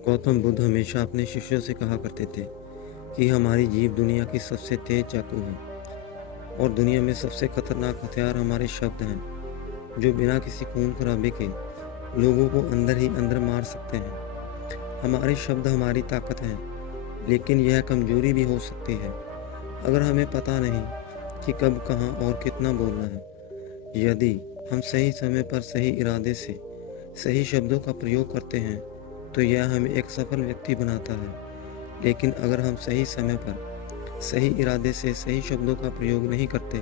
गौतम बुद्ध हमेशा अपने शिष्यों से कहा करते थे कि हमारी जीभ दुनिया की सबसे तेज चाकू है और दुनिया में सबसे खतरनाक हथियार हमारे शब्द हैं, जो बिना किसी खून खराबे के लोगों को अंदर ही अंदर मार सकते हैं। हमारे शब्द हमारी ताकत हैं, लेकिन यह कमजोरी भी हो सकती है अगर हमें पता नहीं कि कब, कहाँ और कितना बोलना है। यदि हम सही समय पर सही इरादे से सही शब्दों का प्रयोग करते हैं तो यह हमें एक सफल व्यक्ति बनाता है, लेकिन अगर हम सही समय पर सही इरादे से सही शब्दों का प्रयोग नहीं करते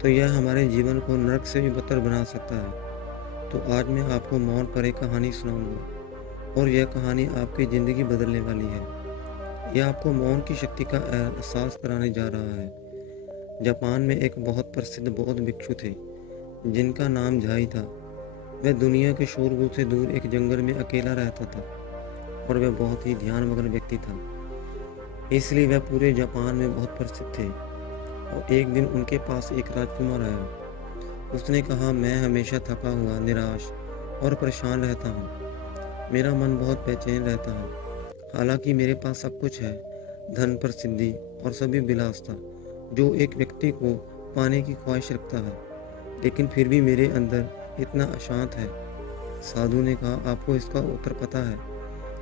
तो यह हमारे जीवन को नरक से भी बदतर बना सकता है। तो आज मैं आपको मौन पर एक कहानी सुनाऊंगा और यह कहानी आपकी ज़िंदगी बदलने वाली है। यह आपको मौन की शक्ति का एहसास कराने जा रहा है। जापान में एक बहुत प्रसिद्ध बौद्ध भिक्षु थे जिनका नाम झाई था। वह दुनिया के शोरगुल से दूर एक जंगल में अकेला रहता था और वह बहुत ही ध्यानमग्न व्यक्ति था, इसलिए वह पूरे जापान में बहुत प्रसिद्ध थे। और एक दिन उनके पास एक राजकुमार आया। उसने कहा, मैं हमेशा थका हुआ, निराश और परेशान रहता हूँ। मेरा मन बहुत बेचैन रहता है। हालांकि मेरे पास सब कुछ है, धन, प्रसिद्धि और सभी विलासिता जो एक व्यक्ति को पाने की ख्वाहिश रखता है, लेकिन फिर भी मेरे अंदर इतना अशांत है। साधु ने कहा, आपको इसका उत्तर पता है,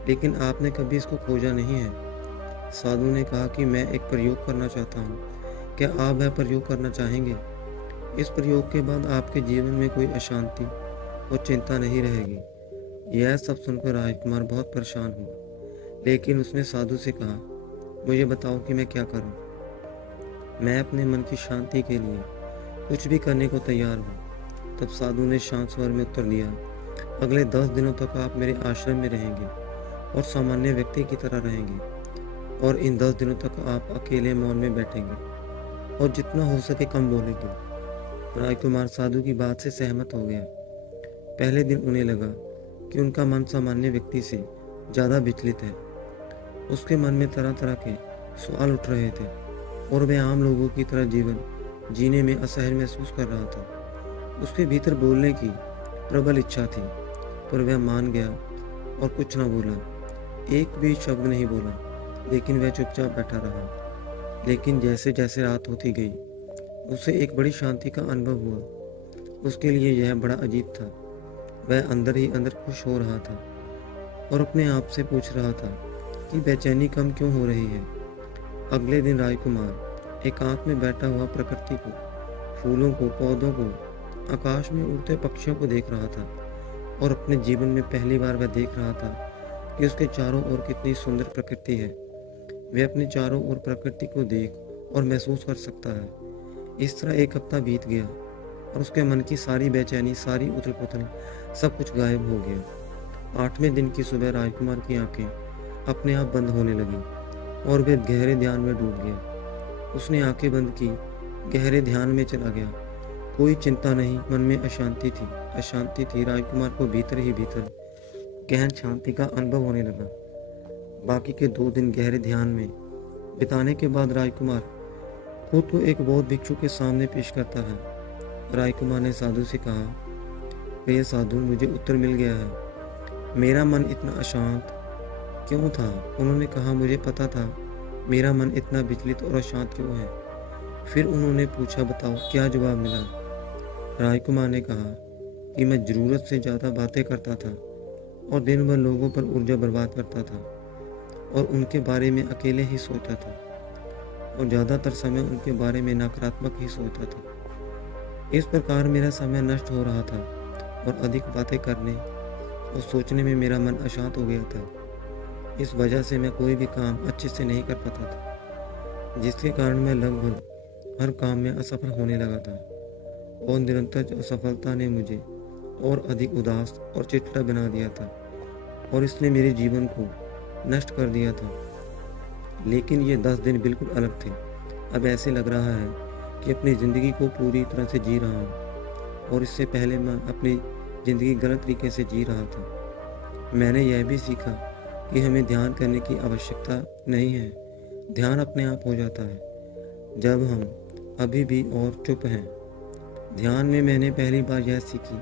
लेकिन आपने कभी इसको खोजा नहीं है। साधु ने कहा कि मैं एक प्रयोग करना चाहता हूँ। क्या आप वह प्रयोग करना चाहेंगे? इस प्रयोग के बाद आपके जीवन में कोई अशांति और चिंता नहीं रहेगी। यह सब सुनकर राजकुमार बहुत परेशान हुआ, लेकिन उसने साधु से कहा, मुझे बताओ कि मैं क्या करूं। मैं अपने मन की शांति के लिए कुछ भी करने को तैयार हूँ। तब साधु ने शांत स्वर में उत्तर दिया, अगले 10 दिनों तक आप मेरे आश्रम में रहेंगे और सामान्य व्यक्ति की तरह रहेंगे, और इन 10 दिनों तक आप अकेले मौन में बैठेंगे और जितना हो सके कम बोलेंगे। राजकुमार साधु की बात से सहमत हो गया। पहले दिन उन्हें लगा कि उनका मन सामान्य व्यक्ति से ज़्यादा विचलित है। उसके मन में तरह तरह के सवाल उठ रहे थे और वह आम लोगों की तरह जीवन जीने में असहज महसूस कर रहा था। उसके भीतर बोलने की प्रबल इच्छा थी, पर वह मान गया और कुछ न बोला। एक भी शब्द नहीं बोला, लेकिन वह चुपचाप बैठा रहा। लेकिन जैसे जैसे रात होती गई, उसे एक बड़ी शांति का अनुभव हुआ। उसके लिए यह बड़ा अजीब था। वह अंदर ही अंदर खुश हो रहा था और अपने आप से पूछ रहा था कि बेचैनी कम क्यों हो रही है। अगले दिन राजकुमार एकांत में बैठा हुआ प्रकृति को, फूलों को, पौधों को, आकाश में उड़ते पक्षियों को देख रहा था और अपने जीवन में पहली बार वह देख रहा था कि उसके चारों ओर कितनी सुंदर प्रकृति है। वह अपने चारों ओर प्रकृति को देख और महसूस कर सकता है। इस तरह एक हफ्ता बीत गया और उसके मन की सारी बेचैनी, सारी उथल पुथल, सब कुछ गायब हो गया। 8वें दिन की सुबह राजकुमार की आंखें अपने आप बंद होने लगी और वह गहरे ध्यान में डूब गया। उसने आंखें बंद की, गहरे ध्यान में चला गया। कोई चिंता नहीं, मन में अशांति थी। राजकुमार को भीतर ही भीतर गहन शांति का अनुभव होने लगा। बाकी के 2 दिन गहरे ध्यान में बिताने के बाद राजकुमार खुद को एक बौद्ध भिक्षु के सामने पेश करता है। राजकुमार ने साधु से कहा, प्रिय साधु, मुझे उत्तर मिल गया है। मेरा मन इतना अशांत क्यों था? उन्होंने कहा, मुझे पता था मेरा मन इतना विचलित और अशांत क्यों है। फिर उन्होंने पूछा, बताओ क्या जवाब मिला? राजकुमार ने कहा कि मैं ज़रूरत से ज़्यादा बातें करता था और दिन भर लोगों पर ऊर्जा बर्बाद करता था और उनके बारे में अकेले ही सोचता था और ज़्यादातर समय उनके बारे में नकारात्मक ही सोचता था। इस प्रकार मेरा समय नष्ट हो रहा था और अधिक बातें करने और सोचने में मेरा मन अशांत हो गया था। इस वजह से मैं कोई भी काम अच्छे से नहीं कर पाता था, जिसके कारण मैं लगभग हर काम में असफल होने लगा था और निरंतर असफलता ने मुझे और अधिक उदास और चिड़चिड़ा बना दिया था और इसने मेरे जीवन को नष्ट कर दिया था। लेकिन ये 10 दिन बिल्कुल अलग थे। अब ऐसे लग रहा है कि अपनी ज़िंदगी को पूरी तरह से जी रहा हूँ और इससे पहले मैं अपनी ज़िंदगी गलत तरीके से जी रहा था। मैंने यह भी सीखा कि हमें ध्यान करने की आवश्यकता नहीं है। ध्यान अपने आप हो जाता है जब हम अभी भी और चुप हैं। ध्यान में मैंने पहली बार यह सीखी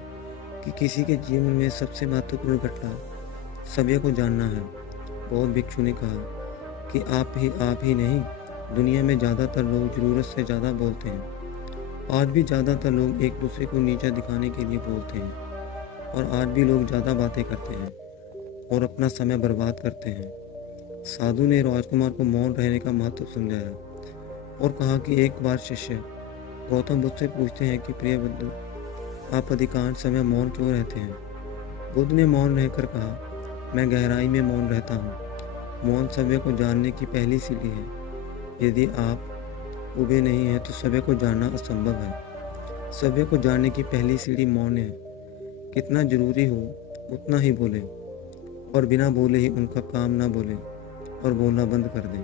कि किसी के जीवन में सबसे महत्वपूर्ण घटना सभी को जानना है। बौद्ध भिक्षु ने कहा कि आप ही नहीं, दुनिया में ज़्यादातर लोग ज़रूरत से ज़्यादा बोलते हैं। आज भी ज़्यादातर लोग एक दूसरे को नीचा दिखाने के लिए बोलते हैं, और आज भी लोग ज़्यादा बातें करते हैं और अपना समय बर्बाद करते हैं। साधु ने राजकुमार को मौन रहने का महत्व समझाया और कहा कि एक बार शिष्य गौतम बुद्ध से पूछते हैं कि प्रिय बुद्ध, आप अधिकांश समय मौन क्यों रहते हैं? बुद्ध ने मौन रहकर कहा, मैं गहराई में मौन रहता हूँ। मौन सभ्य को जानने की पहली सीढ़ी है। यदि आप उबे नहीं हैं तो सभ्य को जानना असंभव है। सभ्य को जानने की पहली सीढ़ी मौन है। कितना जरूरी हो उतना ही बोले, और बिना बोले ही उनका काम ना बोले और बोलना बंद कर दें।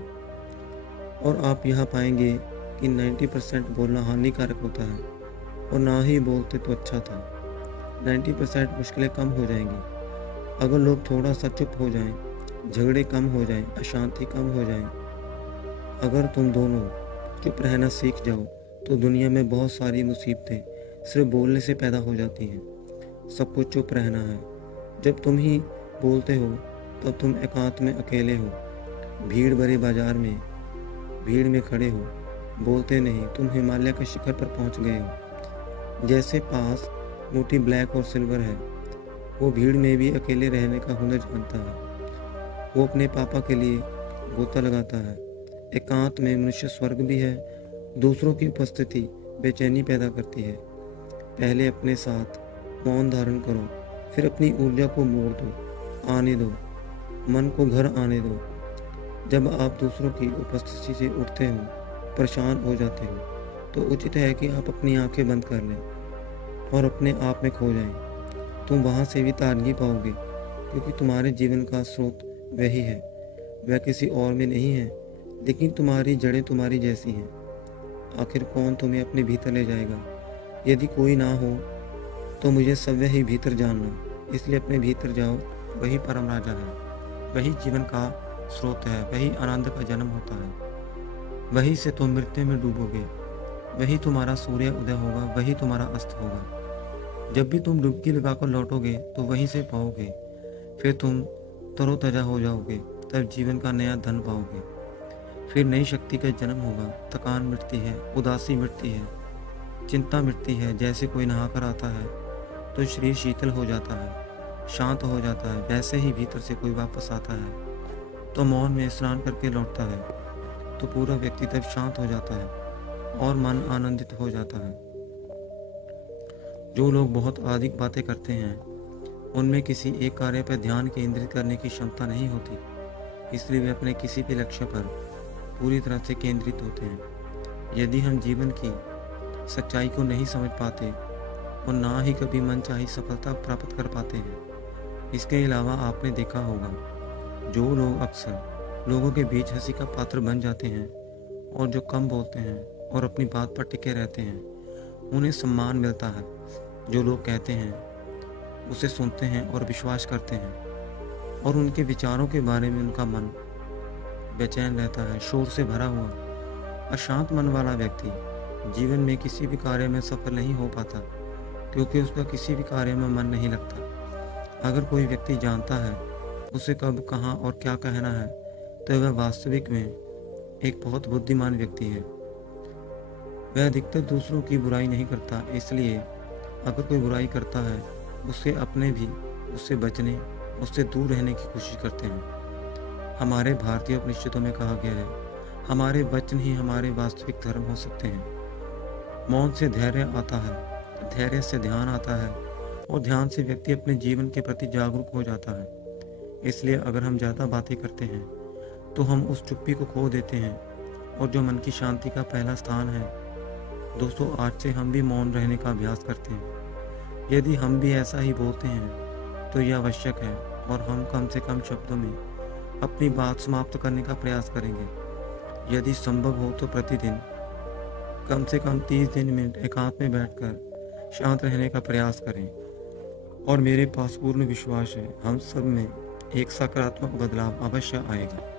और आप यहाँ पाएंगे कि 90% बोलना हानिकारक होता है, और ना ही बोलते तो अच्छा था। 90% मुश्किलें कम हो जाएंगी अगर लोग थोड़ा सा चुप हो जाएं, झगड़े कम हो जाएं, अशांति कम हो जाए। अगर तुम दोनों चुप रहना सीख जाओ तो दुनिया में बहुत सारी मुसीबतें सिर्फ बोलने से पैदा हो जाती हैं। सबको चुप रहना है। जब तुम ही बोलते हो तब तुम एकांत में अकेले हो, भीड़ भरे बाजार में भीड़ में खड़े हो, बोलते नहीं, तुम हिमालय के शिखर पर पहुंच गए हो। जैसे पास मोटी ब्लैक और सिल्वर है, वो भीड़ में भी अकेले रहने का हुनर जानता है। वो अपने पापा के लिए गोता लगाता है। एकांत में मनुष्य स्वर्ग भी है। दूसरों की उपस्थिति बेचैनी पैदा करती है। पहले अपने साथ मौन धारण करो, फिर अपनी ऊर्जा को मोड़ दो, आने दो, मन को घर आने दो। जब आप दूसरों की उपस्थिति से उठते हो, परेशान हो जाते हो, तो उचित है कि आप अपनी आंखें बंद कर लें और अपने आप में खो जाएं। तुम वहाँ से भी ताजगी पाओगे, क्योंकि तुम्हारे जीवन का स्रोत वही है। वह किसी और में नहीं है, लेकिन तुम्हारी जड़ें तुम्हारी जैसी हैं। आखिर कौन तुम्हें अपने भीतर ले जाएगा? यदि कोई ना हो तो मुझे सव्य ही भीतर जानना। इसलिए अपने भीतर जाओ, वही परम राजा है, वही जीवन का स्रोत है, वही आनंद का जन्म होता है। वही से तुम मृत्यु में डूबोगे, वही तुम्हारा सूर्य उदय होगा, वही तुम्हारा अस्त होगा। जब भी तुम डुबकी लगाकर लौटोगे तो वहीं से पाओगे। फिर तुम तरोताजा हो जाओगे, तब जीवन का नया धन पाओगे। फिर नई शक्ति का जन्म होगा। थकान मिटती है, उदासी मिटती है, चिंता मिटती है। जैसे कोई नहाकर आता है तो शरीर शीतल हो जाता है, शांत हो जाता है, वैसे ही भीतर से कोई वापस आता है तो मौन में स्नान करके लौटता है तो पूरा व्यक्ति तब शांत हो जाता है और मन आनंदित हो जाता है। जो लोग बहुत अधिक बातें करते हैं उनमें किसी एक कार्य पर ध्यान केंद्रित करने की क्षमता नहीं होती, इसलिए वे अपने किसी भी लक्ष्य पर पूरी तरह से केंद्रित होते हैं। यदि हम जीवन की सच्चाई को नहीं समझ पाते और ना ही कभी मनचाही सफलता प्राप्त कर पाते हैं। इसके अलावा आपने देखा होगा, जो लोग अक्सर लोगों के बीच हंसी का पात्र बन जाते हैं और जो कम बोलते हैं और अपनी बात पर टिके रहते हैं, उन्हें सम्मान मिलता है। जो लोग कहते हैं उसे सुनते हैं और विश्वास करते हैं, और उनके विचारों के बारे में उनका मन बेचैन रहता है। शोर से भरा हुआ अशांत मन वाला व्यक्ति जीवन में किसी भी कार्य में सफल नहीं हो पाता, क्योंकि उसका किसी भी कार्य में मन नहीं लगता। अगर कोई व्यक्ति जानता है उसे कब, कहाँ और क्या कहना है, तो वह वास्तविक में एक बहुत बुद्धिमान व्यक्ति है। वह अधिकतर दूसरों की बुराई नहीं करता, इसलिए अगर कोई बुराई करता है उससे अपने भी उससे बचने, उससे दूर रहने की कोशिश करते हैं। हमारे भारतीय उपनिषदों में कहा गया है, हमारे वचन ही हमारे वास्तविक धर्म हो सकते हैं। मौन से धैर्य आता है, धैर्य से ध्यान आता है, और ध्यान से व्यक्ति अपने जीवन के प्रति जागरूक हो जाता है। इसलिए अगर हम ज़्यादा बातें करते हैं तो हम उस चुप्पी को खो देते हैं, और जो मन की शांति का पहला स्थान है। दोस्तों, आज से हम भी मौन रहने का अभ्यास करते हैं। यदि हम भी ऐसा ही बोलते हैं तो यह आवश्यक है, और हम कम से कम शब्दों में अपनी बात समाप्त करने का प्रयास करेंगे। यदि संभव हो तो प्रतिदिन कम से कम 30 मिनट एकांत में बैठकर शांत रहने का प्रयास करें, और मेरे पास पूर्ण विश्वास है हम सब में एक सकारात्मक बदलाव अवश्य आएगा।